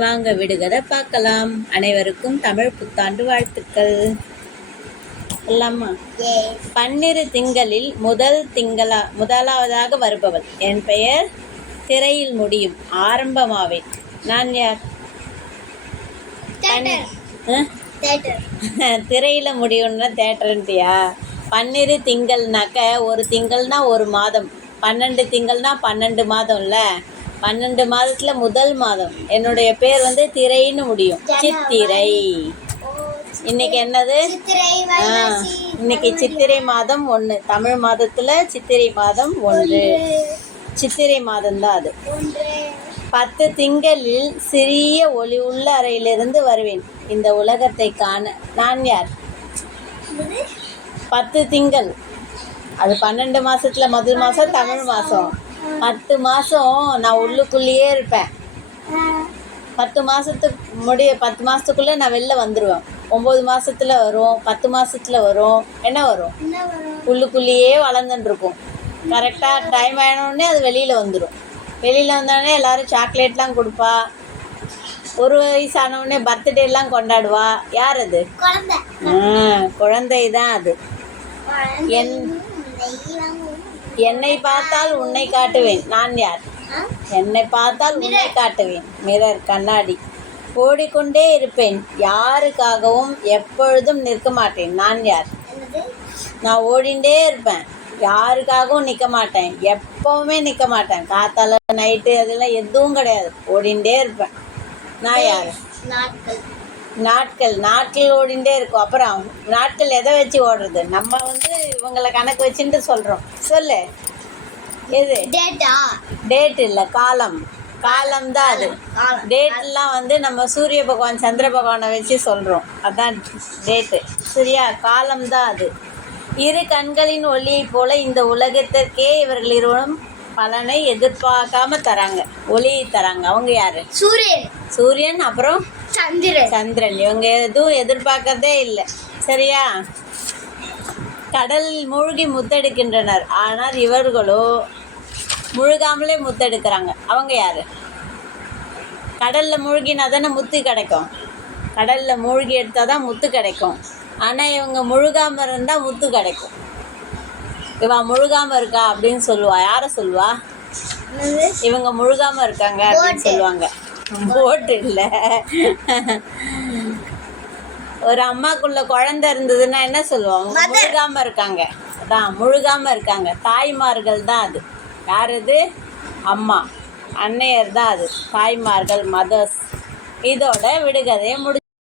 வாங்க விடுகதை பார்க்கலாம். அனைவருக்கும் தமிழ் புத்தாண்டு வாழ்த்துக்கள். எல்லாமா பன்னிரு திங்களில் முதலாவதாக வருபவள். என் பெயர் திரையில் முடியும் ஆரம்பமாவேன். நான் யார்? திரையில முடியும்னா தேட்டர்ன்ட்டியா? பன்னிரு திங்கள்னாக்க ஒரு திங்கள்னா ஒரு மாதம், 12 திங்கள்னா 12 மாதம்ல. 12 மாதத்துல முதல் மாதம். என்னுடைய பேர் திரைன்னு முடியும், சித்திரை. இன்னைக்கு என்னது? இன்னைக்கு சித்திரை மாதம் 1. தமிழ் மாதத்துல சித்திரை மாதம் 1. சித்திரை மாதம்தான் அது. 10 திங்களில் சிறிய ஒளி உள்ள அறையிலிருந்து வருவேன் இந்த உலகத்தை காண. நான் யார்? 10 திங்கள், அது 12 மாசத்துல முதல் மாசம் தமிழ் மாசம். 10 மாசம் நான் உள்ளுக்குள்ளேயே இருப்பேன். 10 மாசத்துக்குள்ள நான் வெளில வந்துடுவேன். 9 மாசத்துல வரும், 10 மாசத்துல வரும். என்ன வரும்? உள்ளுக்குள்ளேயே வளர்ந்துட்டு இருக்கும். கரெக்டாக டைம் ஆனோடனே அது வெளியில வந்துடும். வெளியில வந்தோடனே எல்லாரும் சாக்லேட்லாம் கொடுப்பா. 1 வயசு ஆனவுடனே பர்த்டேலாம் கொண்டாடுவா. யார் அது? குழந்தை தான் அது. என்னை பார்த்தால் உன்னை காட்டுவேன். நான் யார்? என்னை பார்த்தால் உன்னை காட்டுவேன். மிரர், கண்ணாடி. ஓடிக்கொண்டே இருப்பேன், யாருக்காகவும் எப்பொழுதும் நிற்க மாட்டேன். நான் யார்? நான் ஓடிண்டே இருப்பேன், யாருக்காகவும் நிற்க மாட்டேன், எப்பவுமே நிற்க மாட்டேன். காத்தால நைட்டு அதெல்லாம் எதுவும் கிடையாது, ஓடிண்டே இருப்பேன். நான் யார்? நாட்கள் ஓடிண்டே இருக்கும். அப்புறம் நாட்கள் எதை வச்சு ஓடுறது? நம்ம இவங்களை கணக்கு வச்சுட்டு சொல்கிறோம். சொல்லு, எது? டேட் இல்லை, காலம். காலம் தான் அது. டேட்லாம் நம்ம சூரிய பகவான் சந்திர பகவானை வச்சு சொல்கிறோம், அதான் டேட்டு. சரியா? காலம் தான் அது. இரு கண்களின் ஒளியை போல இந்த உலகத்திற்கே இவர்கள் இருவரும் பலனை எதிர்பார்க்காம தராங்க, ஒளியை தராங்க. அவங்க யாரு? சூரியன், அப்புறம் சந்திரன். இவங்க எதுவும் எதிர்பார்க்கறதே இல்லை. சரியா? கடலில் மூழ்கி முத்தெடுக்கின்றனர், ஆனால் இவர்களோ முழுகாமலே முத்தெடுக்கிறாங்க. அவங்க யாரு? கடல்ல மூழ்கினா தானே முத்து கிடைக்கும். கடல்ல மூழ்கி எடுத்தாதான் முத்து கிடைக்கும். ஆனால் இவங்க முழுகாம இருந்தா முத்து கிடைக்கும். இவன் முழுகாம இருக்கா அப்படின்னு சொல்லுவா. யாரை சொல்லுவா? இவங்க முழுகாம இருக்காங்க அப்படின்னு சொல்லுவாங்க. போட்டு இல்லை, ஒரு அம்மாக்குள்ள குழந்தை இருந்ததுன்னா என்ன சொல்லுவாங்க? முழுகாம இருக்காங்க. அதான் முழுகாம இருக்காங்க. தாய்மார்கள் தான் அது. யார் அது? அம்மா, அன்னையர் தான் அது. தாய்மார்கள், மதர்ஸ். இதோட விடுகதையை